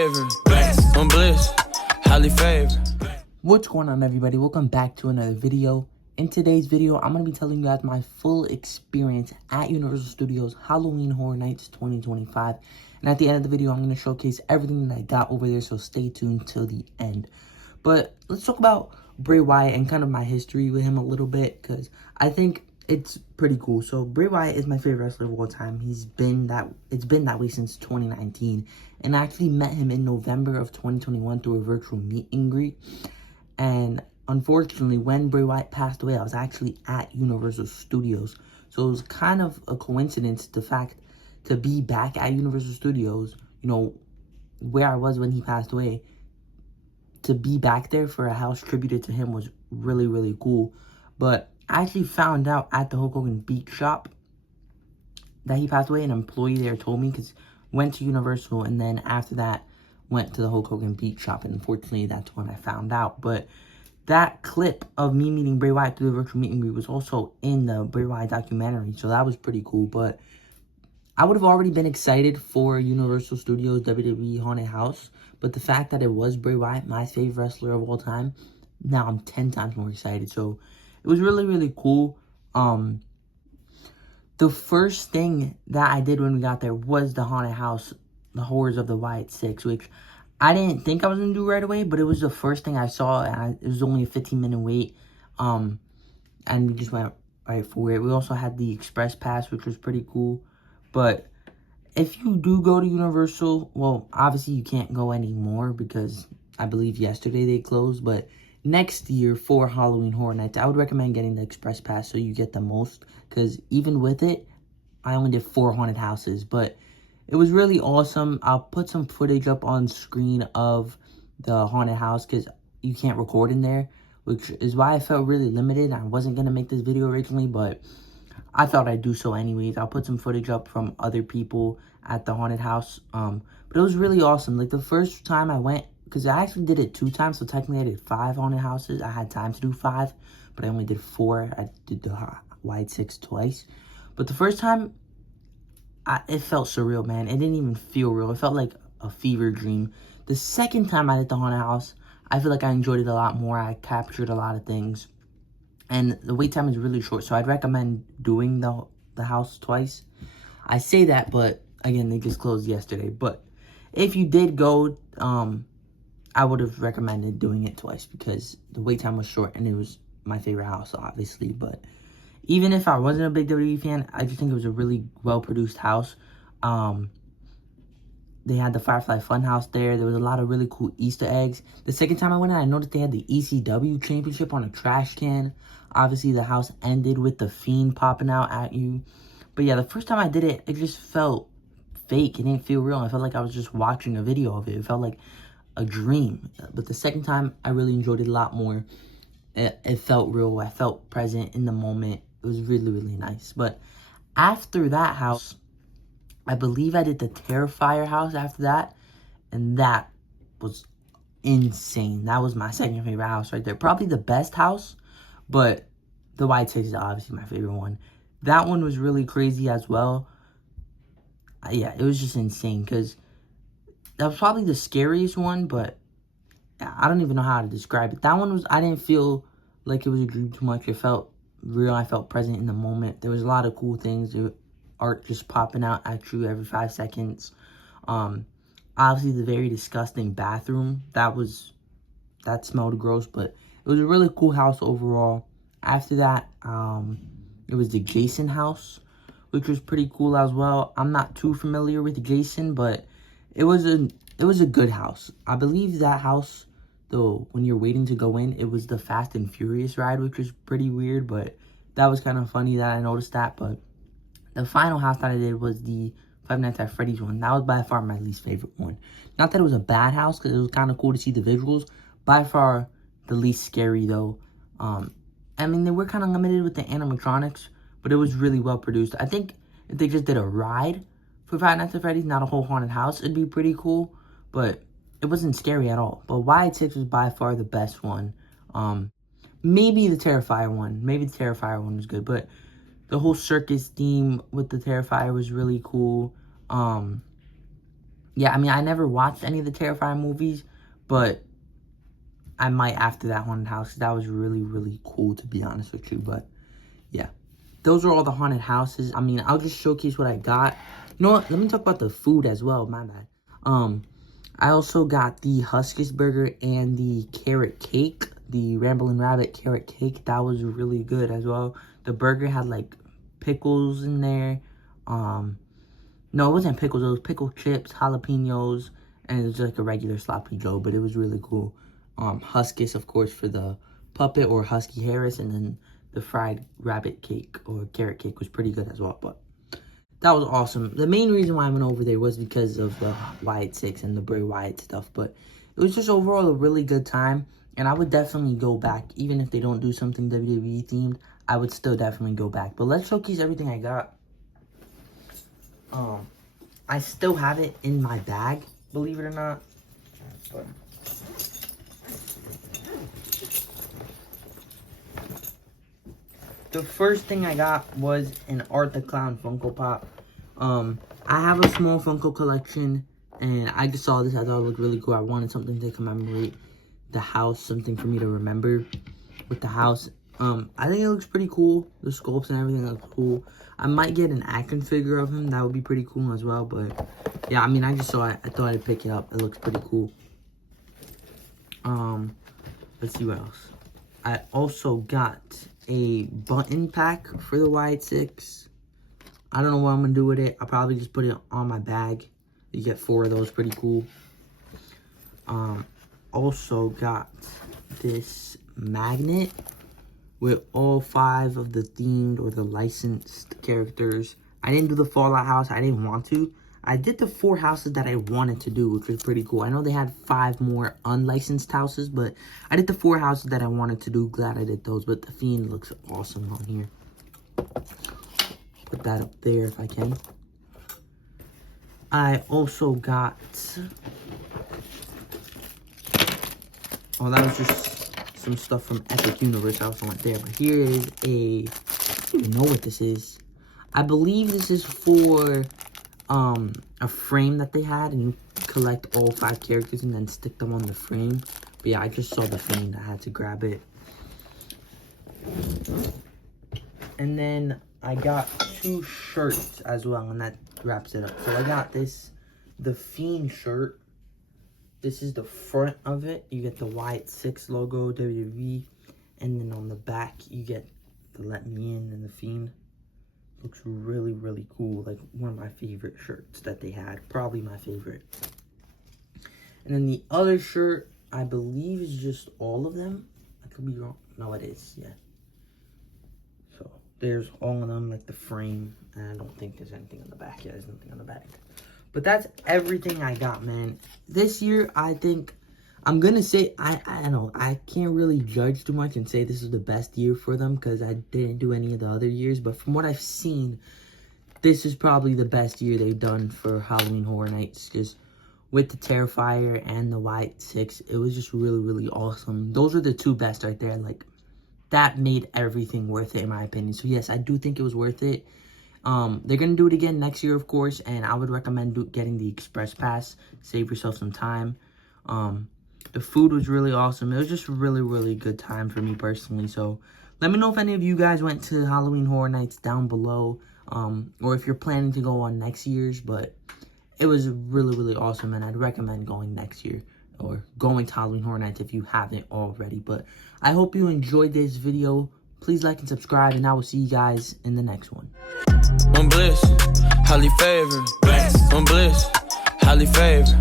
favorite. I'm bliss, highly favored. What's going on, everybody? Welcome back to another video. In today's video, I'm going to be telling you guys my full experience at Universal Studios Halloween Horror Nights 2025. And at the end of the video, I'm going to showcase everything that I got over there, so stay tuned till the end. But let's talk about Bray Wyatt and kind of my history with him a little bit, because I think it's pretty cool. So Bray Wyatt is my favorite wrestler of all time. It's been that way since 2019. And I actually met him in November of 2021 through a virtual meet and greet. And unfortunately, when Bray Wyatt passed away, I was actually at Universal Studios. So it was kind of a coincidence, the fact to be back at Universal Studios, you know, where I was when he passed away. To be back there for a house tributed to him was really, really cool. But I actually found out at the Hulk Hogan Beat Shop that he passed away. An employee there told me, because went to Universal and then after that went to the Hulk Hogan Beat Shop, and unfortunately that's when I found out. But that clip of me meeting Bray Wyatt through the virtual meet and greet was also in the Bray Wyatt documentary, so that was pretty cool. But I would have already been excited for Universal Studios WWE Haunted House, but the fact that it was Bray Wyatt, my favorite wrestler of all time, now I'm 10 times more excited. So it was really, really cool. The first thing that I did when we got there was the haunted house, the Horrors of the Wyatt 6, which I didn't think I was going to do right away, but it was the first thing I saw, and it was only a 15-minute wait, and we just went right for it. We also had the Express Pass, which was pretty cool. But if you do go to Universal, well, obviously you can't go anymore because I believe yesterday they closed, but next year for Halloween Horror Nights, I would recommend getting the Express Pass so you get the most, because even with it, I only did 4 haunted houses, but it was really awesome. I'll put some footage up on screen of the haunted house because you can't record in there, which is why I felt really limited. I wasn't going to make this video originally, but I thought I'd do so anyways. I'll put some footage up from other people at the haunted house. But it was really awesome. Like, the first time I went, because I actually did it 2 times, so technically I did 5 haunted houses. I had time to do 5, but I only did 4. I did the Wyatt 6 twice. But the first time, it felt surreal, man. It didn't even feel real. It felt like a fever dream. The second time I did the haunted house, I feel like I enjoyed it a lot more. I captured a lot of things. And the wait time is really short, so I'd recommend doing the house twice. I say that, but again, they just closed yesterday. But if you did go, I would have recommended doing it twice because the wait time was short and it was my favorite house, obviously. But even if I wasn't a big WWE fan, I just think it was a really well-produced house. They had the Firefly Funhouse there. There was a lot of really cool Easter eggs. The second time I went in, I noticed they had the ECW Championship on a trash can. Obviously, the house ended with the Fiend popping out at you. But yeah, the first time I did it, it just felt fake. It didn't feel real. I felt like I was just watching a video of it. It felt like a dream. But the second time, I really enjoyed it a lot more. It felt real. I felt present in the moment. It was really, really nice. But after that house, I believe I did the Terrifier house after that. And that was insane. That was my second favorite house right there. Probably the best house. But the Wyatt 6 is obviously my favorite one. That one was really crazy as well. Yeah, it was just insane. Because that was probably the scariest one. But I don't even know how to describe it. That one was, I didn't feel like it was a dream too much. It felt real. I felt present in the moment. There was a lot of cool things. Art just popping out at you every 5 seconds. Obviously the very disgusting bathroom. That smelled gross, but it was a really cool house overall. After that, it was the Jason house, which was pretty cool as well. I'm not too familiar with Jason, but it was a good house. I believe that house, though, when you're waiting to go in, it was the Fast and Furious ride, which was pretty weird, but that was kind of funny that I noticed that. But the final house that I did was the Five Nights at Freddy's one. That was by far my least favorite one. Not that it was a bad house, because it was kind of cool to see the visuals. By far the least scary, though. I mean, they were kind of limited with the animatronics, but it was really well produced. I think if they just did a ride for Five Nights at Freddy's, not a whole haunted house, it'd be pretty cool. But it wasn't scary at all. But Wyatt 6 was by far the best one. Maybe the Terrifier one. Maybe the Terrifier one was good. But the whole circus theme with the Terrifier was really cool. yeah, I mean, I never watched any of the Terrifier movies, but I might after that haunted house. That was really, really cool, to be honest with you. But yeah, those are all the haunted houses. I mean, I'll just showcase what I got. You know what? Let me talk about the food as well. My bad. I also got the Huskus burger and the carrot cake, the Ramblin' Rabbit carrot cake. That was really good as well. The burger had like pickles in there. No, it wasn't pickles. It was pickle chips, jalapenos, and it was like a regular sloppy joe. But it was really cool. Huskus, of course, for the puppet or Husky Harris, and then the fried rabbit cake or carrot cake was pretty good as well. But that was awesome. The main reason why I went over there was because of the Wyatt 6 and the Bray Wyatt stuff. But it was just overall a really good time. And I would definitely go back. Even if they don't do something WWE themed, I would still definitely go back. But let's showcase everything I got. I still have it in my bag, believe it or not. But the first thing I got was an Art the Clown Funko Pop. I have a small Funko collection, and I just saw this. I thought it looked really cool. I wanted something to commemorate the house, something for me to remember with the house. I think it looks pretty cool. The sculpts and everything looks cool. I might get an action figure of him. That would be pretty cool as well. But yeah, I mean, I just saw it. I thought I'd pick it up. It looks pretty cool. Let's see what else. I also got a button pack for the Wyatt 6. I don't know what I'm going to do with it. I'll probably just put it on my bag. You get 4 of those. Pretty cool. Also got this magnet with all 5 of the themed or the licensed characters. I didn't do the Fallout house. I didn't want to. I did the 4 houses that I wanted to do, which was pretty cool. I know they had 5 more unlicensed houses, but I did the 4 houses that I wanted to do. Glad I did those, but the Fiend looks awesome on here. Put that up there if I can. I also got... Oh, that was just some stuff from Epic Universe. I also went there, but here is a... I don't even know what this is. I believe this is for... a frame that they had, and you collect all 5 characters and then stick them on the frame. But yeah, I just saw the frame. I had to grab it. And then I got 2 shirts as well, and that wraps it up. So I got this, the Fiend shirt. This is the front of it. You get the Wyatt 6 logo, WWE. And then on the back, you get the Let Me In and the Fiend. Looks really, really cool. Like one of my favorite shirts that they had. Probably my favorite. And then the other shirt, I believe, is just all of them. I could be wrong. No, it is. Yeah. So there's all of them, like the frame. And I don't think there's anything on the back. Yeah, there's nothing on the back. But that's everything I got, man. This year, I think... I'm going to say, I don't know, I can't really judge too much and say this is the best year for them because I didn't do any of the other years. But from what I've seen, this is probably the best year they've done for Halloween Horror Nights. Just with the Terrifier and the Wyatt 6, it was just really, really awesome. Those are the 2 best right there. Like, that made everything worth it in my opinion. So yes, I do think it was worth it. They're going to do it again next year, of course. And I would recommend getting the Express Pass. Save yourself some time. The food was really awesome. It was just a really, really good time for me personally. So, let me know if any of you guys went to Halloween Horror Nights down below. Or if you're planning to go on next year's. But it was really, really awesome. And I'd recommend going next year. Or going to Halloween Horror Nights if you haven't already. But I hope you enjoyed this video. Please like and subscribe. And I will see you guys in the next one. I'm bliss, highly favored. I'm bliss, highly favored.